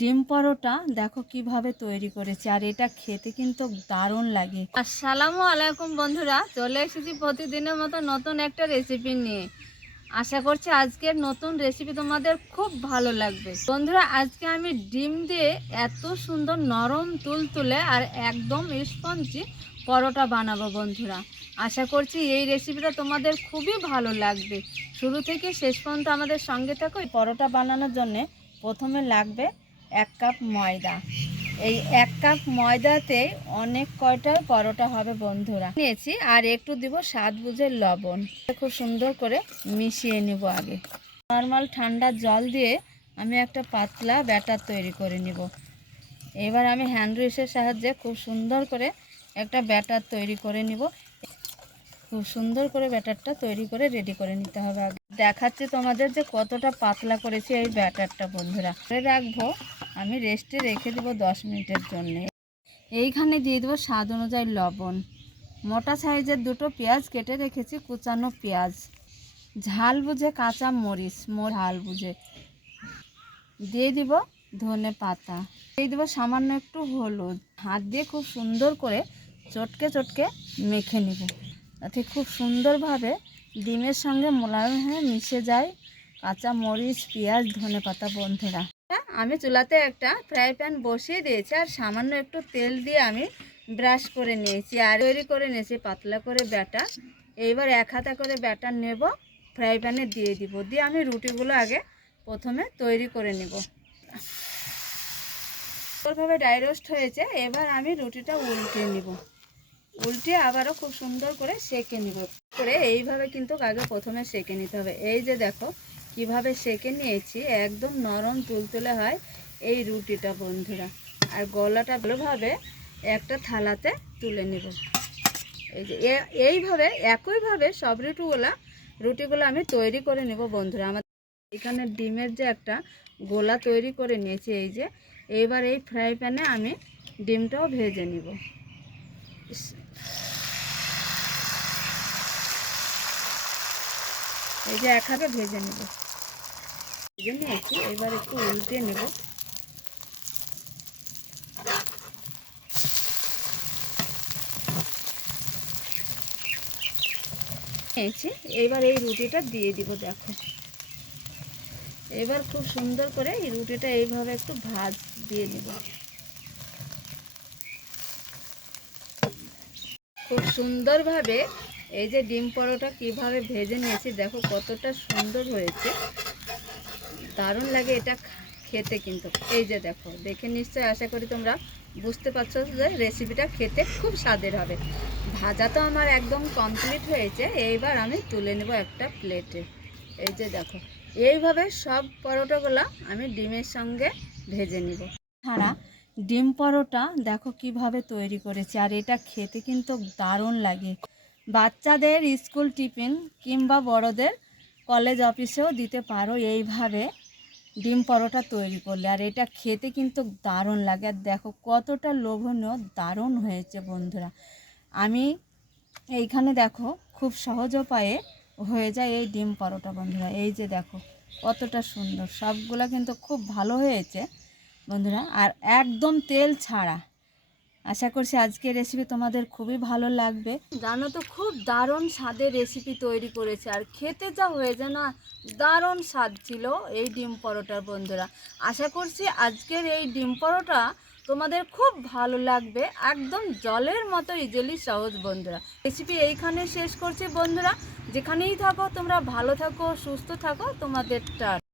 ডিম পরোটা দেখো কিভাবে তৈরি করেছি, আর এটা খেতে কিন্তু দারুণ লাগে। আসসালামু আলাইকুম বন্ধুরা, চলে এসেছি প্রতিদিনের মতো নতুন একটা রেসিপি নিয়ে। আশা করছি আজকের নতুন রেসিপি তোমাদের খুব ভালো লাগবে। বন্ধুরা, আজকে আমি ডিম দিয়ে এত সুন্দর নরম তুলতুলে আর একদম স্পঞ্জি পরোটা বানাবো বন্ধুরা। আশা করছি এই রেসিপিটা তোমাদের খুবই ভালো লাগবে। শুরু থেকে শেষ পর্যন্ত আমাদের সঙ্গে থাকো। এই পরোটা বানানোর জন্যে প্রথমে লাগবে 1 কাপ ময়দা। এই 1 কাপ ময়দাতে অনেক কয়টা পরোটা হবে বন্ধুরা। নিয়েছি আর একটু দিব স্বাদ বুঝে লবণ। খুব সুন্দর করে মিশিয়ে নিব। আগে নর্মাল ঠান্ডা জল দিয়ে আমি একটা পাতলা ব্যাটার তৈরি করে নিব। এবার আমি হ্যান্ড উইশের সাহায্যে খুব সুন্দর করে একটা ব্যাটার তৈরি করে নিব। খুব সুন্দর করে ব্যাটারটা তৈরি করে রেডি করে নিতে হবে। আগে দেখাচ্ছি তোমাদের যে কতটা পাতলা করেছি এই ব্যাটারটা বন্ধুরা। করে রাখবো, আমি রেস্টে রেখে দেবো 10 মিনিটের জন্য। এইখানে দিয়ে দেবো স্বাদ অনুযায়ী লবণ, মোটা সাইজের 2টো পেঁয়াজ কেটে রেখেছি, কুচানো পেঁয়াজ, ঝাল বুঝে কাঁচা মরিচ, ঝাল বুঝে দিয়ে দিব ধনে পাতা, দিয়ে দেবো সামান্য একটু হলুদ। হাত দিয়ে খুব সুন্দর করে চটকে চটকে মেখে নিব, যাতে খুব সুন্দরভাবে ডিমের সঙ্গে মোলায়েম হয়ে মিশে যায় কাঁচা মরিচ, পেঁয়াজ, ধনে পাতা বন্ধুরা। আমি চুলাতে একটা ফ্রাই প্যান বসিয়ে দিয়েছি আর সামান্য একটু তেল দিয়ে আমি ব্রাশ করে নিয়েছি আর তৈরি করে নিয়েছি পাতলা করে ব্যাটার। এইবার 1 হাতা করে ব্যাটার নেব, ফ্রাই প্যানে দিয়ে দিব, দিয়ে আমি রুটিগুলো আগে প্রথমে তৈরি করে নেব। সুন্দরভাবে ড্রাই রোস্ট হয়েছে, এবার আমি রুটিটা উল্টে নিব, উল্টে আবারও খুব সুন্দর করে সেঁকে নিব। করে এইভাবে কিন্তু আগে প্রথমে সেঁকে নিতে হবে। এই যে দেখো কিভাবে সেঁকে নিয়েছি, একদম নরম তুলতুলে হয় এই রুটিটা বন্ধুরা। আর গলাটা ভালোভাবে একটা থালাতে তুলে নেব। এই যে এইভাবে একইভাবে সব রুটিগুলো আমি তৈরি করে নেব বন্ধুরা। আমার এখানে ডিমের যে একটা গোলা তৈরি করে নিয়েছি, এই যে এইবার এই ফ্রাই প্যানে আমি ডিমটাও ভেজে নিব। এই যে 1 হাতে ভেজে নেব, ভেজে নিয়েছি। এবার একটু উল্টে নেব। নিয়েছি, এবার এই রুটিটা দিয়ে দিব। দেখো এবার খুব সুন্দর করে এই রুটিটা এইভাবে একটু ভাজ দিয়ে দিব। খুব সুন্দরভাবে এই যে ডিম পরোটা কিভাবে ভেজে নিয়েছি, দেখো কতটা সুন্দর হয়েছে, দারুণ লাগে এটা খেতে কিন্তু। এই যে দেখো, দেখে নিশ্চয়ই আশা করি তোমরা বুঝতে পারছো যে রেসিপিটা খেতে খুব স্বাদের হবে। ভাজা তো আমার একদম কমপ্লিট হয়েছে, এইবার আমি তুলে নেব একটা প্লেটে। এই যে দেখো এইভাবে সব পরোটাগুলো আমি ডিমের সঙ্গে ভেজে নিব। ছাড়া ডিম পরোটা দেখো কিভাবে তৈরি করেছি, আর এটা খেতে কিন্তু দারুণ লাগে। বাচ্চাদের স্কুল টিফিন কিংবা বড়দের কলেজ অফিসেও দিতে পারো এইভাবে ডিম পরোটা তৈরি করলে, আর এটা খেতে কিন্তু দারুণ লাগে। আর দেখো কতটা লোভনীয়, দারুণ হয়েছে বন্ধুরা। আমি এইখানে দেখো খুব সহজ উপায়ে হয়ে যায় এই ডিম পরোটা বন্ধুরা। এই যে দেখো কতটা সুন্দর, সবগুলা কিন্তু খুব ভালো হয়েছে বন্ধুরা, আর একদম তেল ছাড়া। আশা করছি আজকের রেসিপি তোমাদের খুবই ভালো লাগবে। জানো তো খুব দারুণ স্বাদের রেসিপি তৈরি করেছে, আর খেতে যা হয়েছে না, দারুণ স্বাদ ছিল এই ডিম পরোটার বন্ধুরা। আশা করছি আজকের এই ডিম পরোটা তোমাদের খুব ভালো লাগবে, একদম জলের মতো ইজিলি সহজ বন্ধুরা। রেসিপি এইখানে শেষ করছি বন্ধুরা। যেখানেই থাকো তোমরা ভালো থাকো, সুস্থ থাকো, তোমাদের টাটা।